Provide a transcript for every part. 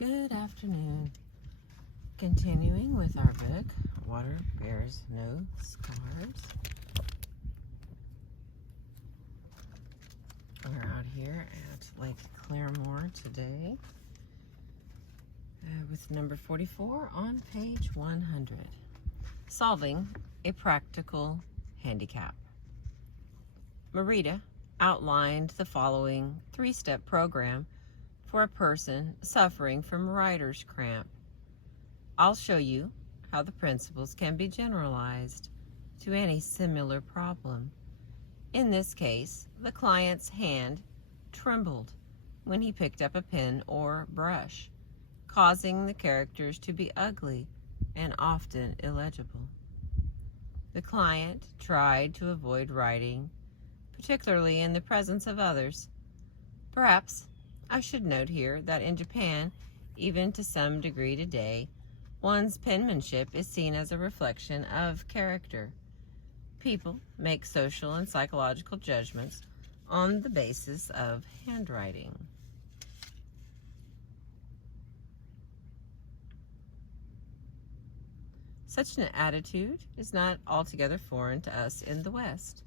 Good afternoon. Continuing with our book, Water Bears No Scars. We're out here at Lake Claremore today with number 44 on page 100. Solving a Practical Handicap. Marita outlined the following 3-step program for a person suffering from writer's cramp. I'll show you how the principles can be generalized to any similar problem. In this case, the client's hand trembled when he picked up a pen or brush, causing the characters to be ugly and often illegible. The client tried to avoid writing, particularly in the presence of others. Perhaps I should note here that in Japan, even to some degree today, one's penmanship is seen as a reflection of character. People make social and psychological judgments on the basis of handwriting. Such an attitude is not altogether foreign to us in the West.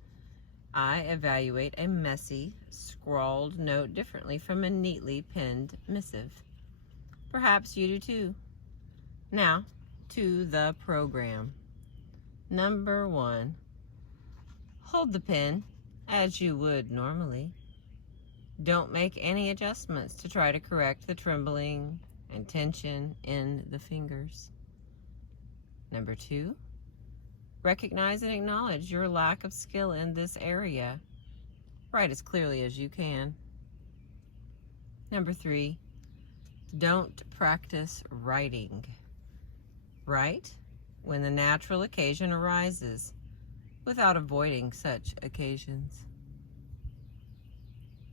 I evaluate a messy, scrawled note differently from a neatly penned missive. Perhaps you do too. Now, to the program. Number 1. Hold the pen as you would normally. Don't make any adjustments to try to correct the trembling and tension in the fingers. Number 2. Recognize and acknowledge your lack of skill in this area. Write as clearly as you can. Number 3. Don't practice writing. Write when the natural occasion arises, without avoiding such occasions.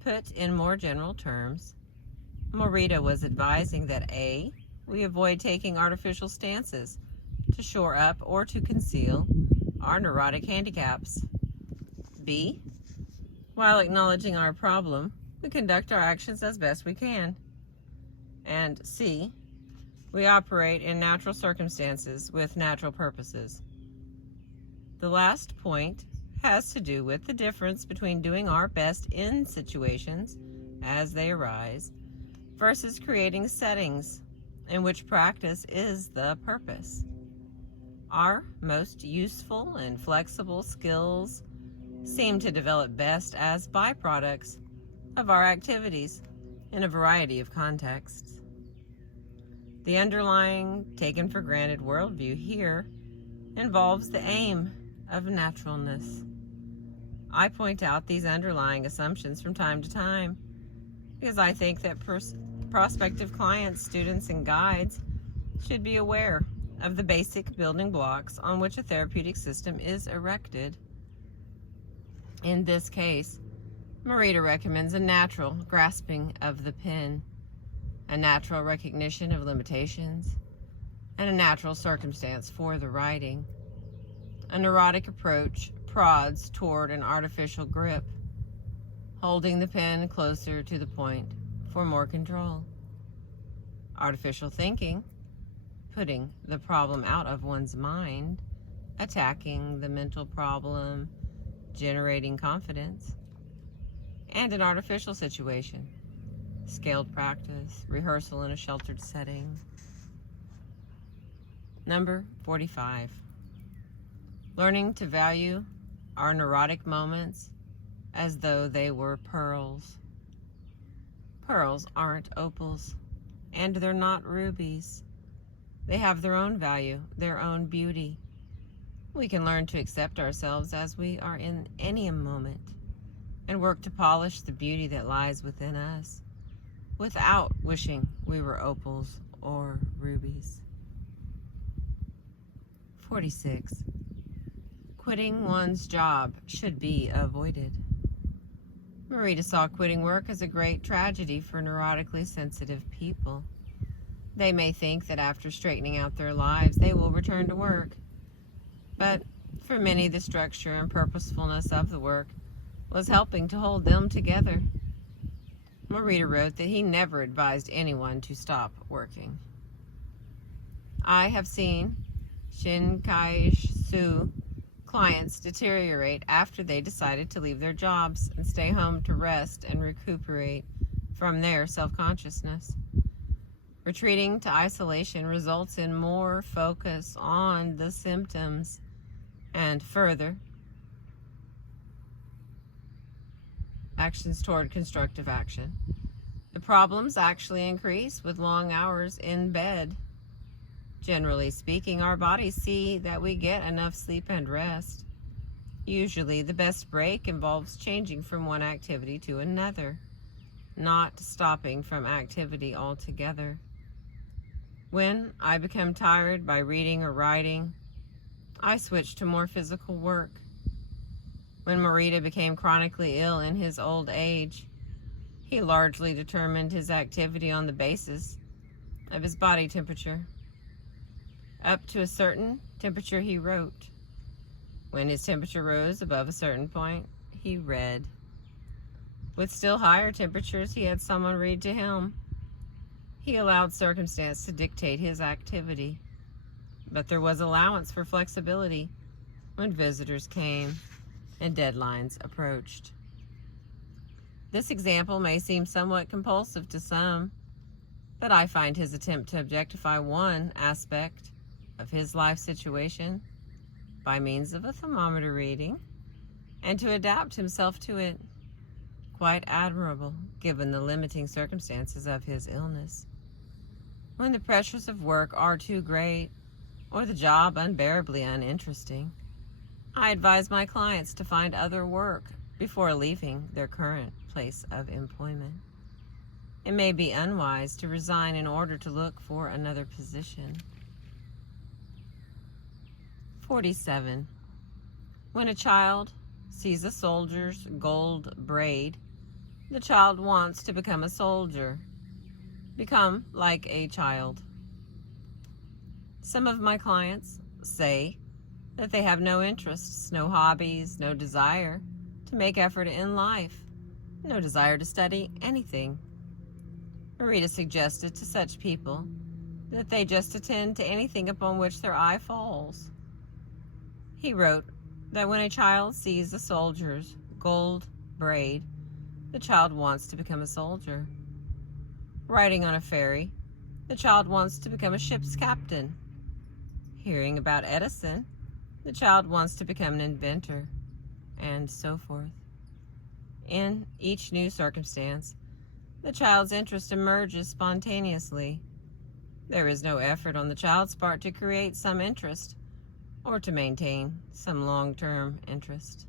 Put in more general terms, Marita was advising that A, we avoid taking artificial stances to shore up or to conceal our neurotic handicaps. B, while acknowledging our problem, we conduct our actions as best we can. And C, we operate in natural circumstances with natural purposes. The last point has to do with the difference between doing our best in situations as they arise versus creating settings in which practice is the purpose. Our most useful and flexible skills seem to develop best as byproducts of our activities in a variety of contexts. The underlying, taken for granted worldview here involves the aim of naturalness. I point out these underlying assumptions from time to time because I think that prospective clients, students, and guides should be aware of the basic building blocks on which a therapeutic system is erected. In this case, Marita recommends a natural grasping of the pen, a natural recognition of limitations, and a natural circumstance for the writing. A neurotic approach prods toward an artificial grip, holding the pen closer to the point for more control. Artificial thinking, putting the problem out of one's mind, attacking the mental problem, generating confidence, and an artificial situation, scaled practice, rehearsal in a sheltered setting. Number 45. Learning to value our neurotic moments as though they were pearls. Pearls aren't opals, and they're not rubies. They have their own value, their own beauty. We can learn to accept ourselves as we are in any moment and work to polish the beauty that lies within us without wishing we were opals or rubies. 46. Quitting one's job should be avoided. Marita saw quitting work as a great tragedy for neurotically sensitive people. They may think that after straightening out their lives, they will return to work. But for many, the structure and purposefulness of the work was helping to hold them together. Morita wrote that he never advised anyone to stop working. I have seen Shinkai-shu clients deteriorate after they decided to leave their jobs and stay home to rest and recuperate from their self-consciousness. Retreating to isolation results in more focus on the symptoms and further actions toward constructive action. The problems actually increase with long hours in bed. Generally speaking, our bodies see that we get enough sleep and rest. Usually, the best break involves changing from one activity to another, not stopping from activity altogether. When I become tired by reading or writing, I switch to more physical work. When Morita became chronically ill in his old age, he largely determined his activity on the basis of his body temperature. Up to a certain temperature, he wrote. When his temperature rose above a certain point, he read. With still higher temperatures, he had someone read to him. He allowed circumstance to dictate his activity, but there was allowance for flexibility when visitors came and deadlines approached. This example may seem somewhat compulsive to some, but I find his attempt to objectify one aspect of his life situation by means of a thermometer reading and to adapt himself to it quite admirable given the limiting circumstances of his illness. When the pressures of work are too great or the job unbearably uninteresting, I advise my clients to find other work before leaving their current place of employment. It may be unwise to resign in order to look for another position. 47. When a child sees a soldier's gold braid, the child wants to become a soldier. Become like a child. Some of my clients say that they have no interests, no hobbies, no desire to make effort in life, no desire to study anything. Morita suggested to such people that they just attend to anything upon which their eye falls. He wrote that when a child sees a soldier's gold braid, the child wants to become a soldier. Riding on a ferry, the child wants to become a ship's captain. Hearing about Edison, the child wants to become an inventor, and so forth. In each new circumstance, the child's interest emerges spontaneously. There is no effort on the child's part to create some interest or to maintain some long-term interest.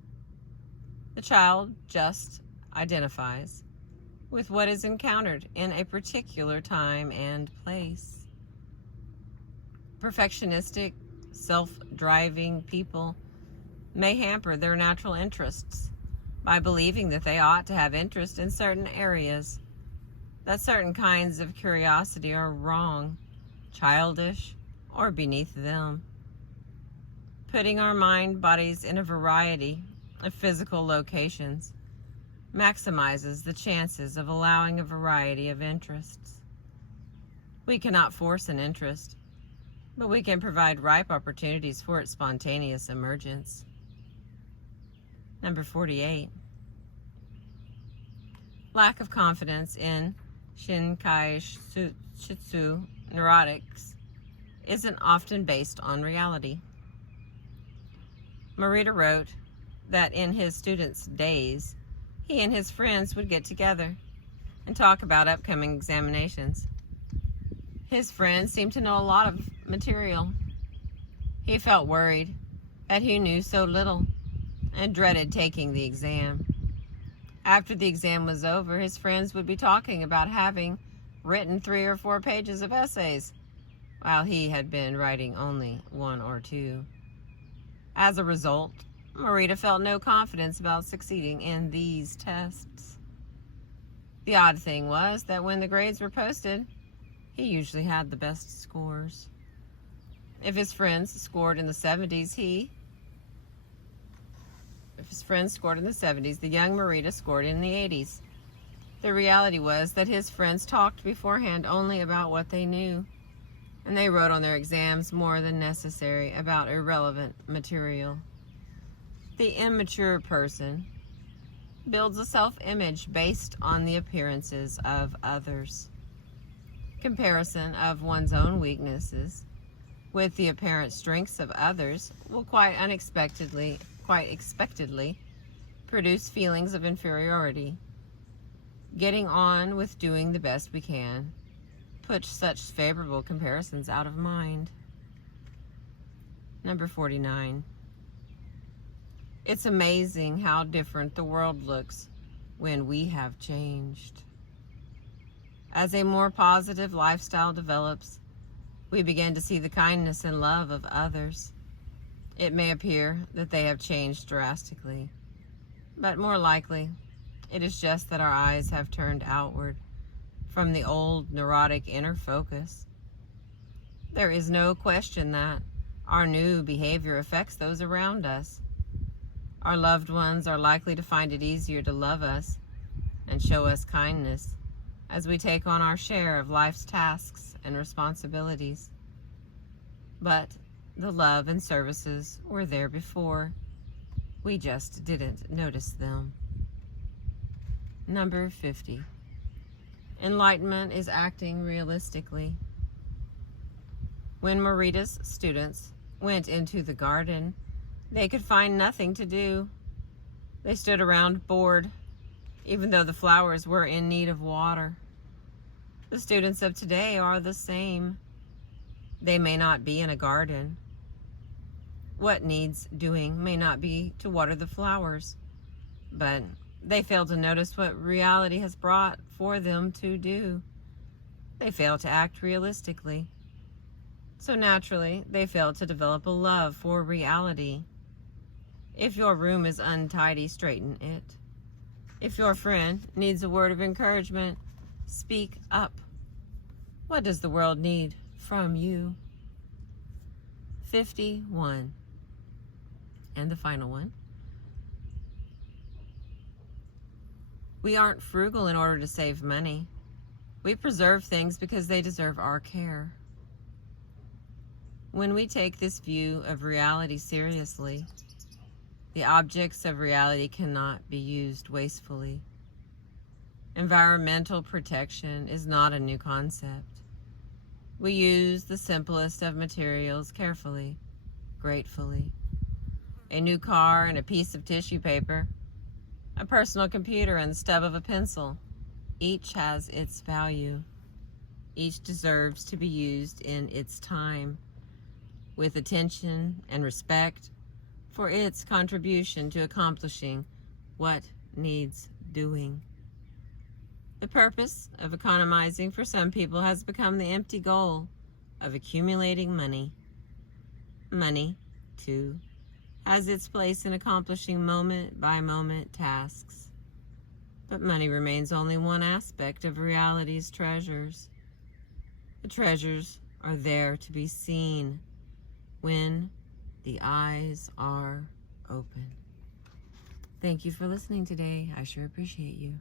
The child just identifies with what is encountered in a particular time and place. Perfectionistic, self-driving people may hamper their natural interests by believing that they ought to have interest in certain areas, that certain kinds of curiosity are wrong, childish, or beneath them. Putting our mind bodies in a variety of physical locations maximizes the chances of allowing a variety of interests. We cannot force an interest, but we can provide ripe opportunities for its spontaneous emergence. Number 48. Lack of confidence in Shinkai-shu neurotics isn't often based on reality. Morita wrote that in his students' days, he and his friends would get together and talk about upcoming examinations. His friends seemed to know a lot of material. He felt worried that he knew so little and dreaded taking the exam. After the exam was over, his friends would be talking about having written 3 or 4 pages of essays, while he had been writing only 1 or 2. As a result, Morita felt no confidence about succeeding in these tests. The odd thing was that when the grades were posted, he usually had the best scores. If his friends scored in the 70s, the young Morita scored in the 80s. The reality was that his friends talked beforehand only about what they knew, and they wrote on their exams more than necessary about irrelevant material. The immature person builds a self-image based on the appearances of others. Comparison of one's own weaknesses with the apparent strengths of others will quite expectedly produce feelings of inferiority. Getting on with doing the best we can puts such favorable comparisons out of mind. Number 49. It's amazing how different the world looks when we have changed. As a more positive lifestyle develops, we begin to see the kindness and love of others. It may appear that they have changed drastically, but more likely, it is just that our eyes have turned outward from the old neurotic inner focus. There is no question that our new behavior affects those around us. Our loved ones are likely to find it easier to love us and show us kindness as we take on our share of life's tasks and responsibilities. But the love and services were there before. We just didn't notice them. Number 50. Enlightenment is acting realistically. When Morita's students went into the garden, they could find nothing to do. They stood around bored, even though the flowers were in need of water. The students of today are the same. They may not be in a garden. What needs doing may not be to water the flowers, but they fail to notice what reality has brought for them to do. They fail to act realistically. So naturally, they fail to develop a love for reality. If your room is untidy, straighten it. If your friend needs a word of encouragement, speak up. What does the world need from you? 51. And the final one. We aren't frugal in order to save money. We preserve things because they deserve our care. When we take this view of reality seriously, the objects of reality cannot be used wastefully. Environmental protection is not a new concept. We use the simplest of materials carefully, gratefully. A new car and a piece of tissue paper, a personal computer and the stub of a pencil. Each has its value. Each deserves to be used in its time, with attention and respect for its contribution to accomplishing what needs doing. The purpose of economizing for some people has become the empty goal of accumulating money. Money, too, has its place in accomplishing moment-by-moment tasks. But money remains only one aspect of reality's treasures. The treasures are there to be seen when the eyes are open. Thank you for listening today. I sure appreciate you.